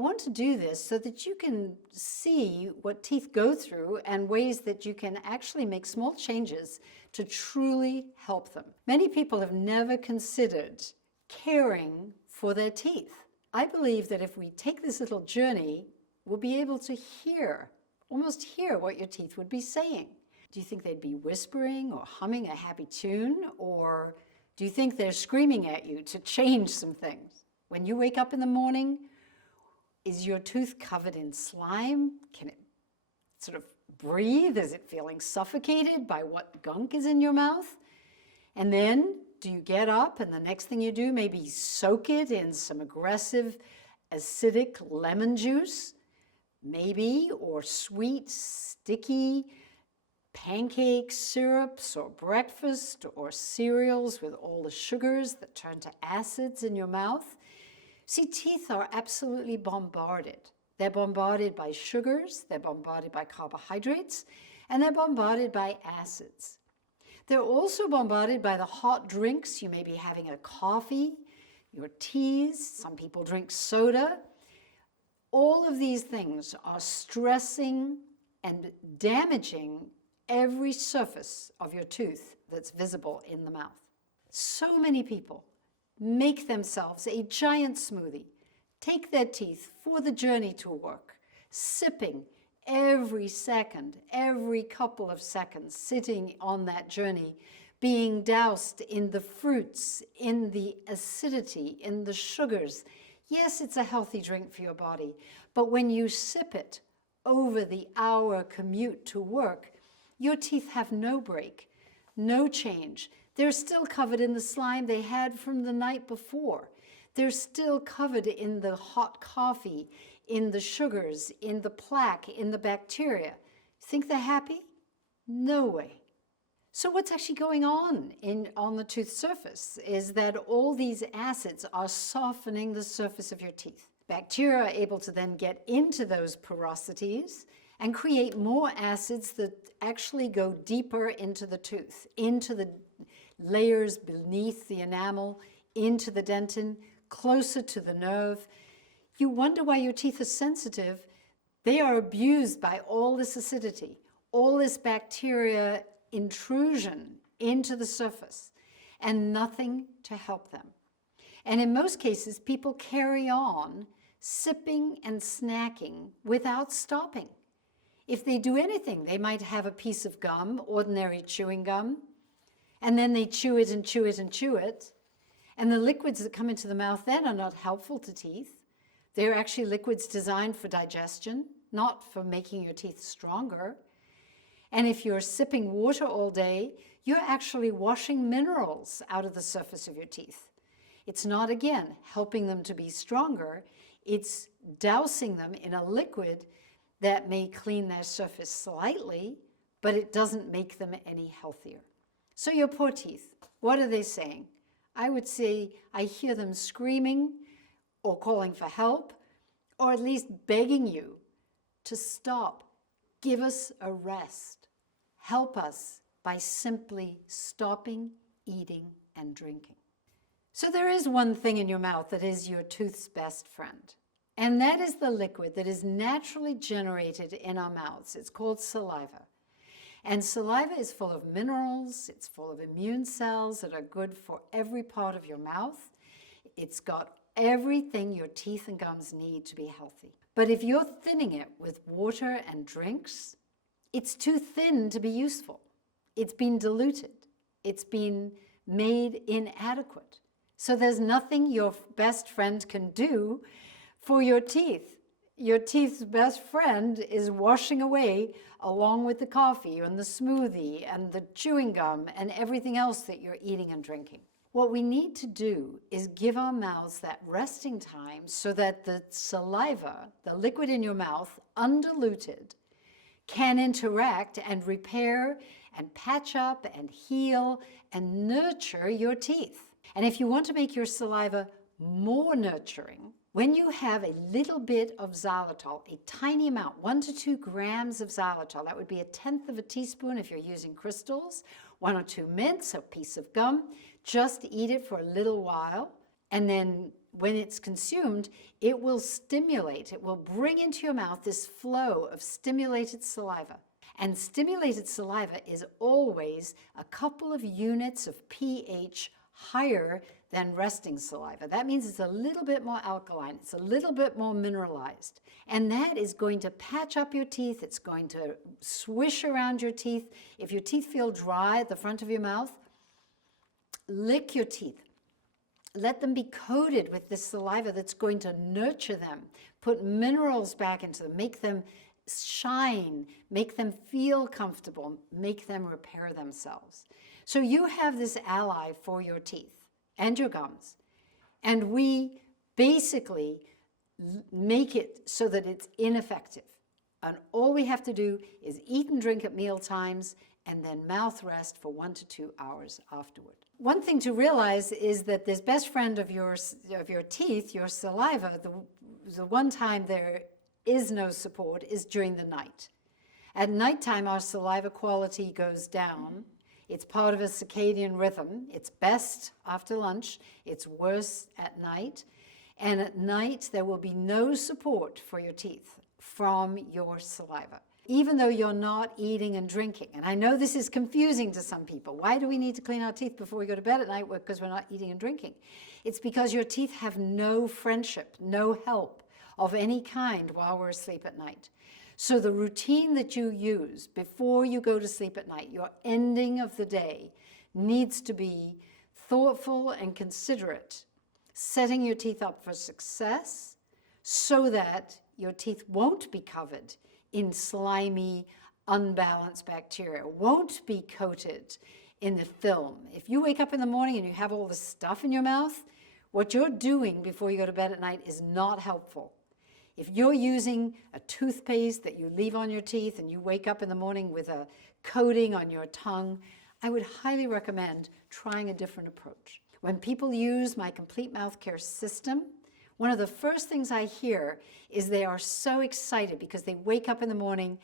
want to do this so that you can see what teeth go through and ways that you can actually make small changes to truly help them. Many people have never considered caring for their teeth. I believe that if we take this little journey, we'll be able to almost hear what your teeth would be saying. Do you think they'd be whispering or humming a happy tune? Or do you think they're screaming at you to change some things? When you wake up in the morning, is your tooth covered in slime? Can it sort of breathe? Is it feeling suffocated by what gunk is in your mouth? And then do you get up and the next thing you do, maybe soak it in some aggressive acidic lemon juice, maybe, or sweet, sticky pancake syrups or breakfast or cereals with all the sugars that turn to acids in your mouth? See, teeth are absolutely bombarded. They're bombarded by sugars, they're bombarded by carbohydrates, and they're bombarded by acids. They're also bombarded by the hot drinks. You may be having a coffee, your teas, some people drink soda. All of these things are stressing and damaging every surface of your tooth that's visible in the mouth. So many people make themselves a giant smoothie, take their teeth for the journey to work, sipping every second, every couple of seconds, sitting on that journey, being doused in the fruits, in the acidity, in the sugars. Yes, it's a healthy drink for your body, but when you sip it over the hour commute to work, your teeth have no break, no change. They're still covered in the slime they had from the night before. They're still covered in the hot coffee, in the sugars, in the plaque, in the bacteria. Think they're happy? No way. So what's actually going on the tooth surface is that all these acids are softening the surface of your teeth. Bacteria are able to then get into those porosities and create more acids that actually go deeper into the tooth, into the layers beneath the enamel, into the dentin, closer to the nerve. You wonder why your teeth are sensitive. They are abused by all this acidity, all this bacteria intrusion into the surface, and nothing to help them. And in most cases, people carry on sipping and snacking without stopping. If they do anything, they might have a piece of gum, ordinary chewing gum, and then they chew it and chew it and chew it. And the liquids that come into the mouth then are not helpful to teeth. They're actually liquids designed for digestion, not for making your teeth stronger. And if you're sipping water all day, you're actually washing minerals out of the surface of your teeth. It's not, again, helping them to be stronger. It's dousing them in a liquid that may clean their surface slightly, but it doesn't make them any healthier. So your poor teeth, what are they saying? I would say I hear them screaming or calling for help, or at least begging you to stop. Give us a rest. Help us by simply stopping eating and drinking. So there is one thing in your mouth that is your tooth's best friend. And that is the liquid that is naturally generated in our mouths. It's called saliva. And saliva is full of minerals, it's full of immune cells that are good for every part of your mouth. It's got everything your teeth and gums need to be healthy. But if you're thinning it with water and drinks, it's too thin to be useful. It's been diluted. It's been made inadequate. So there's nothing your best friend can do for your teeth. Your teeth's best friend is washing away along with the coffee and the smoothie and the chewing gum and everything else that you're eating and drinking. What we need to do is give our mouths that resting time so that the saliva, the liquid in your mouth, undiluted, can interact and repair and patch up and heal and nurture your teeth. And if you want to make your saliva more nurturing, when you have a little bit of xylitol, a tiny amount, 1 to 2 grams of xylitol, that would be 1/10 of a teaspoon if you're using crystals, 1 or 2 mints, a piece of gum, just eat it for a little while, and then when it's consumed, it will stimulate, it will bring into your mouth this flow of stimulated saliva. And stimulated saliva is always a couple of units of pH higher than resting saliva. That means it's a little bit more alkaline, it's a little bit more mineralized. And that is going to patch up your teeth, it's going to swish around your teeth. If your teeth feel dry at the front of your mouth, lick your teeth. Let them be coated with this saliva that's going to nurture them, put minerals back into them, make them shine, make them feel comfortable, make them repair themselves. So you have this ally for your teeth and your gums. And we basically make it so that it's ineffective. And all we have to do is eat and drink at meal times and then mouth rest for 1 to 2 hours afterward. One thing to realize is that this best friend of your teeth, your saliva, the one time there is no support is during the night. At nighttime, our saliva quality goes down. It's part of a circadian rhythm. It's best after lunch. It's worse at night. And at night, there will be no support for your teeth from your saliva, even though you're not eating and drinking. And I know this is confusing to some people. Why do we need to clean our teeth before we go to bed at night? Well, because we're not eating and drinking. It's because your teeth have no friendship, no help of any kind while we're asleep at night. So the routine that you use before you go to sleep at night, your ending of the day, needs to be thoughtful and considerate, setting your teeth up for success so that your teeth won't be covered in slimy, unbalanced bacteria, won't be coated in the film. If you wake up in the morning and you have all this stuff in your mouth, what you're doing before you go to bed at night is not helpful. If you're using a toothpaste that you leave on your teeth and you wake up in the morning with a coating on your tongue, I would highly recommend trying a different approach. When people use my complete mouth care system, one of the first things I hear is they are so excited because they wake up in the morning.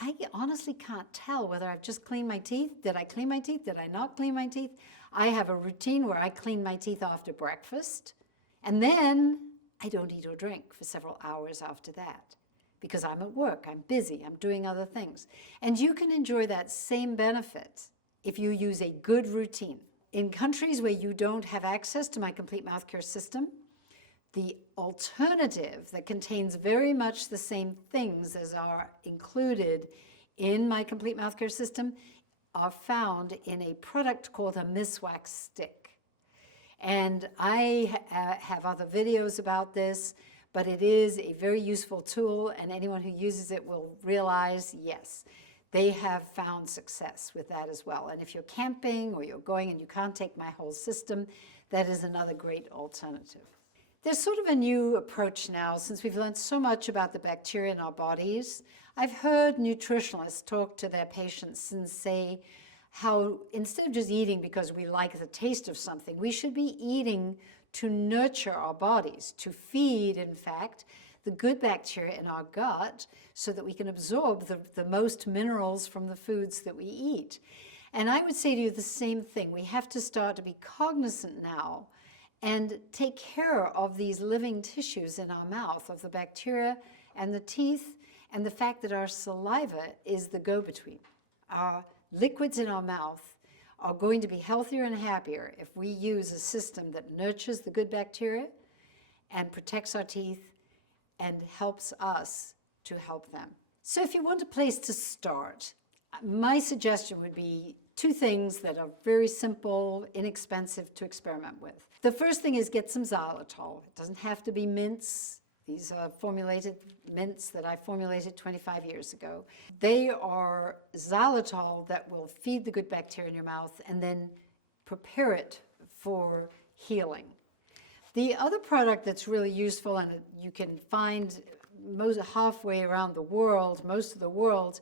I honestly can't tell whether I've just cleaned my teeth. Did I clean my teeth? Did I not clean my teeth? I have a routine where I clean my teeth after breakfast, and then I don't eat or drink for several hours after that because I'm at work, I'm busy, I'm doing other things. And you can enjoy that same benefit if you use a good routine. In countries where you don't have access to my complete mouth care system, the alternative that contains very much the same things as are included in my complete mouth care system are found in a product called a miswax stick. And I have other videos about this, but it is a very useful tool, and anyone who uses it will realize, yes, they have found success with that as well. And if you're camping or you're going and you can't take my whole system, that is another great alternative. There's sort of a new approach now, since we've learned so much about the bacteria in our bodies. I've heard nutritionalists talk to their patients and say how instead of just eating because we like the taste of something, we should be eating to nurture our bodies, to feed, in fact, the good bacteria in our gut so that we can absorb the most minerals from the foods that we eat. And I would say to you the same thing. We have to start to be cognizant now and take care of these living tissues in our mouth, of the bacteria and the teeth, and the fact that our saliva is the go-between. Our liquids in our mouth are going to be healthier and happier if we use a system that nurtures the good bacteria and protects our teeth and helps us to help them. So if you want a place to start, my suggestion would be 2 things that are very simple, inexpensive to experiment with. The first thing is get some xylitol. It doesn't have to be mints. These are formulated mints that I formulated 25 years ago. They are xylitol that will feed the good bacteria in your mouth and then prepare it for healing. The other product that's really useful and you can find halfway around the world, most of the world,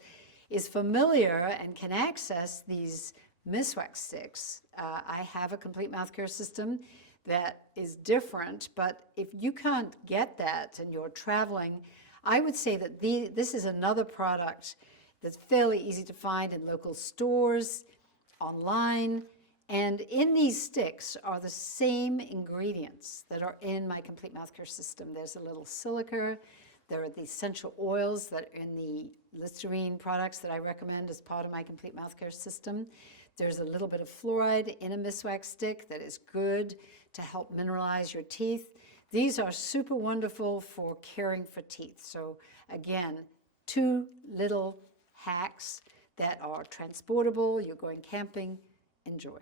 is familiar and can access these miswax sticks. I have a complete mouth care system that is different, but if you can't get that and you're traveling, I would say that this is another product that's fairly easy to find in local stores, online, And in these sticks are the same ingredients that are in my Complete Mouth Care system. There's a little silica, there are the essential oils that are in the Listerine products that I recommend as part of my Complete Mouth Care system. There's a little bit of fluoride in a miswax stick that is good to help mineralize your teeth. These are super wonderful for caring for teeth. So again, 2 little hacks that are transportable. You're going camping. Enjoy.